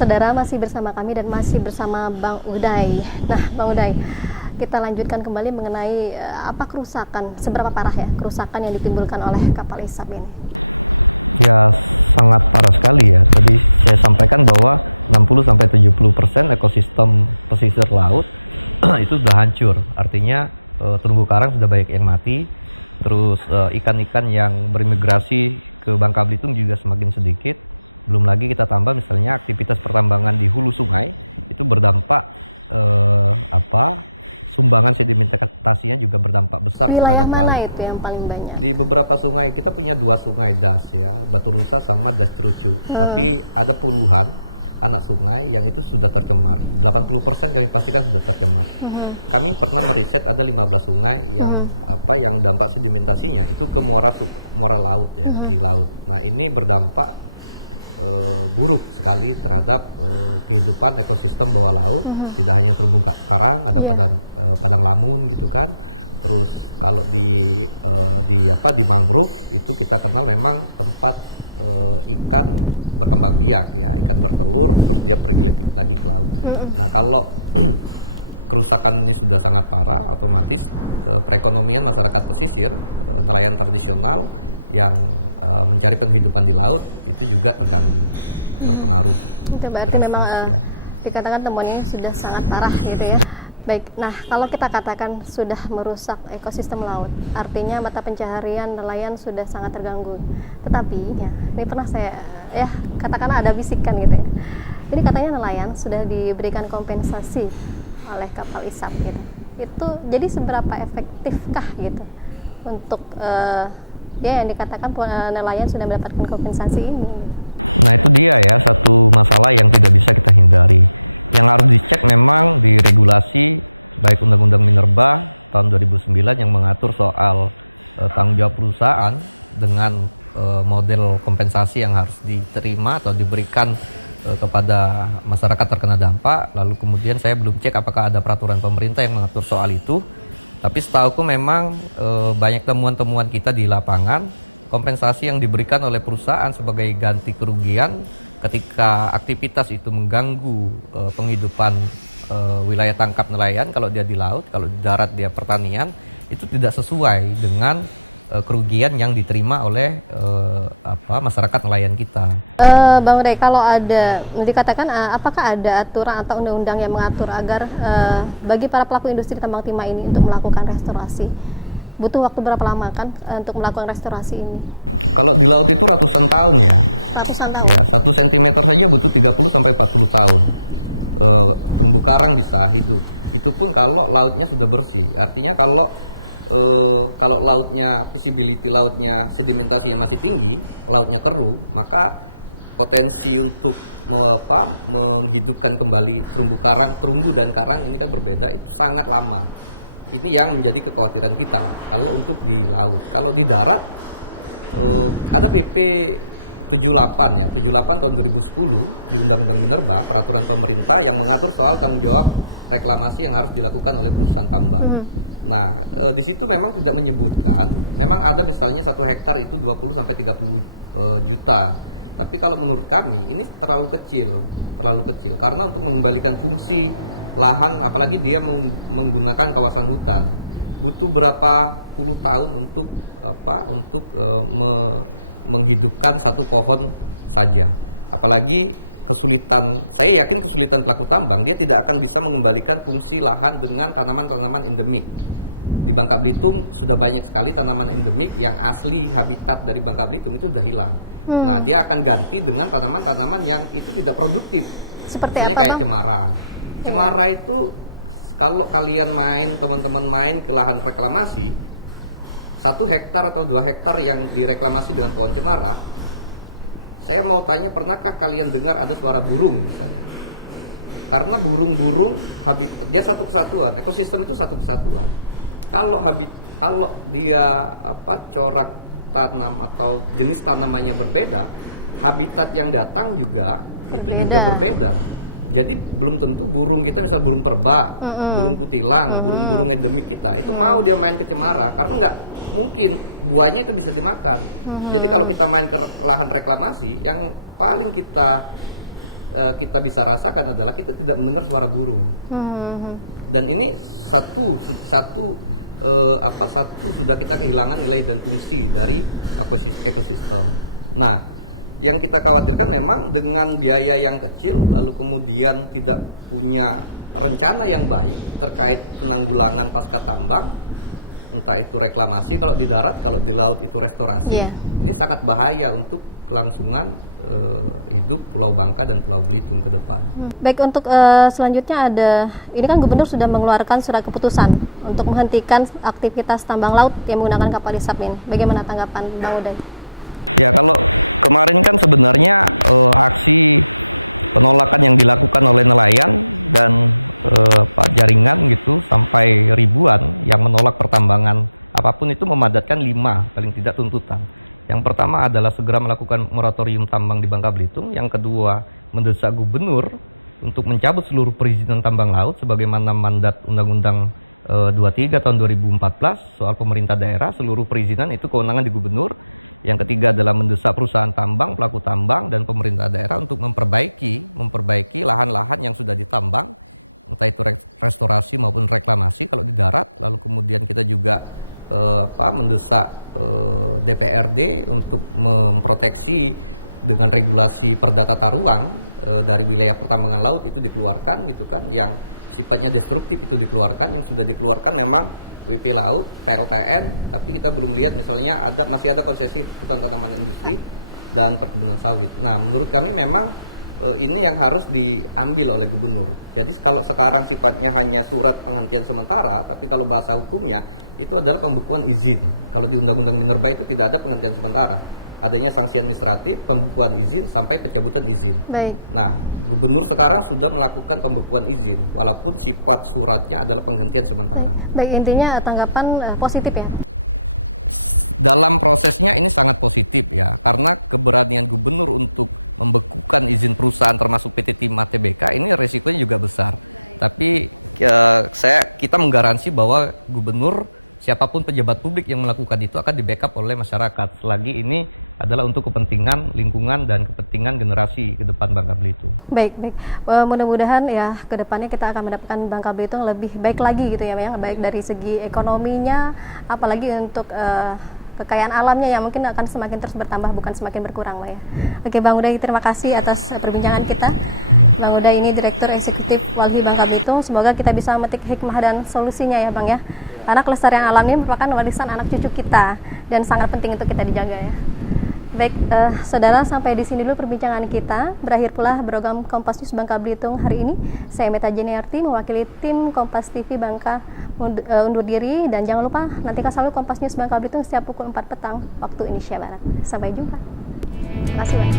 Saudara masih bersama kami dan masih bersama Bang Uday. Nah, Bang Uday, kita lanjutkan kembali mengenai apa kerusakan, seberapa parah ya kerusakan yang ditimbulkan oleh kapal isap ini. Ya, sangat parah sekali ya. Tadi saya sampaikan bahwa 60-70% ekosistem pesisir laut itu sudah hancur. Artinya terumbu karang sudah banyak yang mati. Terus ikan-ikan yang bermigrasi ke Bangka Belitung juga semakin sedikit. Belum lagi kita tambah misalnya aktivitas pertambangan di hulu sungai itu berdampak sumbangan sedimentasinya juga berdampak besar Wilayah terhadap laut. mana itu yang paling banyak? Di beberapa sungai, kita punya 2 sungai das ya, Batu Rusa sama Das Cerucu. Tapi ada puluhan anak sungai yang itu sudah tercemar. 80% kami pastikan sudah tercemar. Kami pernah meriset ada 15 sungai yang yang dampak sedimentasinya itu ke muara laut ya, di laut. Nah, ini berdampak buruk sekali terhadap kehidupan ekosistem bawah laut. Tidak hanya terumbu karang, ada padang lamun gitu kan. Terus kalau di mangrove itu kita kenal memang tempat ikan berkembang biak ya, ikan bertelur terus dia pergi lagi ke laut. Nah, kalau kerusakan ini sudah sangat parah, otomatis perekonomian masyarakat pesisir, nelayan tradisional yang mencari penghidupan di laut itu juga terganggu, berpengaruh. Itu berarti drastis, memang ya. dikatakan temuan ini sudah sangat parah gitu ya. Baik, nah kalau kita katakan sudah merusak ekosistem laut, artinya mata pencaharian nelayan sudah sangat terganggu. Tetapi ya, ini pernah saya katakan ada bisikan gitu ya. Ini katanya nelayan sudah diberikan kompensasi oleh kapal isap gitu. Itu jadi seberapa efektifkah gitu untuk yang dikatakan nelayan sudah mendapatkan kompensasi ini? Nah, itu dia ya, satu masalah yang tidak bisa kita hindari. Yang harus dicek memang di regulasi, baik Undang-Undang Minerba tahun 2009 yang mengatur soal tanggung jawab perusahaan dengan model kompensasi yang harus diterima atau diberikan kepada masyarakat terkena dampak. Lalu kemudian saya belum cek apakah ada peraturan pemerintah yang mengatur soal itu. Tapi setauku memang banyak temuan-temuan kita di lapangan, kompensasi yang diberikan oleh perusahaan sebagai ganti kerugian ketika aktivitas itu mengganggu penghidupan wilayah tangkap nelayan, kalau dia di laut, kalau di darat dia pertanian, itu tidak sesuai dengan kerugian yang diterima oleh masyarakat nelayan kita. Bang Uday, kalau ada dikatakan apakah ada aturan atau undang-undang yang mengatur agar bagi para pelaku industri tambang timah ini untuk melakukan restorasi, butuh waktu berapa lama kan untuk melakukan restorasi ini? Kalau di laut itu ratusan tahun ya. Ratusan tahun? Ya, 1 cm saja butuh 30-40 tahun. Terumbu karang bisa hidup. Itu pun kalau lautnya sudah bersih. Artinya kalau lautnya, visibility lautnya, sedimentasinya masih tinggi, lautnya keruh, maka potensi untuk menghidupkan kembali terumbu dan karang ini kan berbeda, itu sangat lama. Ini yang menjadi kekhawatiran kita kalau untuk di laut. Kalau di darat ada PP 78 ya, 78 tahun 2010 di Undang-Undang Minerba, peraturan pemerintah yang mengatur soal tanggung jawab reklamasi yang harus dilakukan oleh perusahaan tambang. Nah, di situ memang tidak menyebutkan, memang ada misalnya 1 hektar itu 20-30 juta. Tapi kalau menurut kami ini terlalu kecil karena untuk mengembalikan fungsi lahan, apalagi dia menggunakan kawasan hutan, butuh berapa puluh tahun untuk menghidupkan 1 pohon saja. Apalagi saya yakin kesulitan pelaku tambang, dia tidak akan bisa mengembalikan fungsi lahan dengan tanaman-tanaman endemik. Di Bangka Belitung sudah banyak sekali tanaman endemik yang asli habitat dari Bangka Belitung itu sudah hilang. Nah, dia akan ganti dengan tanaman-tanaman yang itu tidak produktif. Seperti misalnya apa, kayak Bang? cemara. Cemara itu kalau kalian teman-teman main ke lahan reklamasi, 1 hektar atau 2 hektar yang direklamasi dengan pohon cemara, saya mau tanya, pernahkah kalian dengar ada suara burung misalnya? Karena burung-burung habitat dia satu kesatuan, ekosistem itu satu kesatuan. Kalau dia corak tanam atau jenis tanamannya berbeda, habitat yang datang juga itu juga berbeda. Jadi belum tentu burung kita, misal burung perbak, burung kutilang, burung-burung endemik kita itu mau dia main ke cemara, karena nggak mungkin buahnya itu bisa dimakan. Jadi kalau kita main ke lahan reklamasi, yang paling kita kita bisa rasakan adalah kita tidak mendengar suara burung. Dan ini satu sudah kita kehilangan nilai dan fungsi dari ekosistem. Nah, yang kita khawatirkan memang dengan biaya yang kecil, lalu kemudian tidak punya rencana yang baik terkait penanggulangan pasca tambang, entah itu reklamasi kalau di darat, kalau di laut itu restorasi. Ini sangat bahaya untuk kelangsungan hidup Pulau Bangka dan Pulau Belitung ke depan. Baik, untuk selanjutnya ini kan Gubernur sudah mengeluarkan surat keputusan untuk menghentikan aktivitas tambang laut yang menggunakan kapal Isapmin. Bagaimana tanggapan Bang Uday? Ya, kalau kemarin kan sebenarnya aksi penolakan yang dilakukan oleh nelayan dan jaringan gitu sampai ribuan yang menolak pertambangan apapun itu memadatkan 5 paling tidak tuntutan. Yang pertama adalah segera melakukan moratorium tambang di Bangka Belitung. Yang kedua, mendesak gubernur untuk mencabut seluruh perizinan tambang laut sebagaimana mandat Undang-Undang 23 tahun 2014 soal pemerintah daerah. Seluruh perizinan itu kewenangan di gubernur. Yang ketiga adalah mendesak perusahaan tambang, pelaku tambang, dan pemerintah daerah untuk memperbaiki lahan-lahan yang sudah ditambang, entah itu restorasi maupun reklamasi kalau di darat. Lalu kemudian kita juga mendesak DPRD untuk memproteksi dengan regulasi perdata tata ruang dari wilayah pertambangan laut itu dikeluarkan gitu kan, yang sifatnya destruktif itu dikeluarkan. Yang sudah dikeluarkan memang WP Laut, PLTN, tapi kita belum lihat misalnya masih ada konsesi hutan tanaman industri dan perkebunan sawit. Nah, menurut kami memang ini yang harus diambil oleh gubernur. Jadi kalau sekarang sifatnya hanya surat penghentian sementara, tapi kalau bahasa hukumnya itu adalah pembekuan izin. Kalau di Undang-Undang Minerba itu tidak ada penghentian sementara. Adanya sanksi administratif, pembekuan izin, sampai pencabutan izin. Baik. Nah, gubernur sekarang sudah melakukan pembekuan izin, walaupun sifat suratnya adalah penghentian sementara. Baik, intinya tanggapan positif ya? Dalam prosesnya ini sangat positif ya, karena keberanian gubernur untuk membekukan izin perusahaan termasuk PT Timah Tbk ini resikonya juga besar. Tapi kita menggaransi bahwa gubernur, siapapun pejabat publik yang melakukan itu akan di-backup oleh masyarakat selagi ini adalah untuk kepentingan lingkungan dan kepentingan generasi ke depan Bangka Belitung. Baik. Mudah-mudahan ya ke depannya kita akan mendapatkan Bangka Belitung lebih baik lagi gitu ya, baik dari segi ekonominya, apalagi untuk kekayaan alamnya yang mungkin akan semakin terus bertambah bukan semakin berkurang, ya. Oke, Bang Uday, terima kasih atas perbincangan kita. Bang Uday ini Direktur Eksekutif Walhi Bangka Belitung. Semoga kita bisa memetik hikmah dan solusinya ya, Bang ya. Karena kelestarian alam ini merupakan warisan anak cucu kita dan sangat penting untuk kita dijaga ya. Baik, saudara, sampai di sini dulu perbincangan kita. Berakhir pula program Kompas News Bangka Belitung hari ini. Saya Meta Jeniarti mewakili tim Kompas TV Bangka undur diri, dan jangan lupa nantikan selalu Kompas News Bangka Belitung setiap pukul 4 petang waktu Indonesia Barat. Sampai jumpa. Terima kasih, Bang.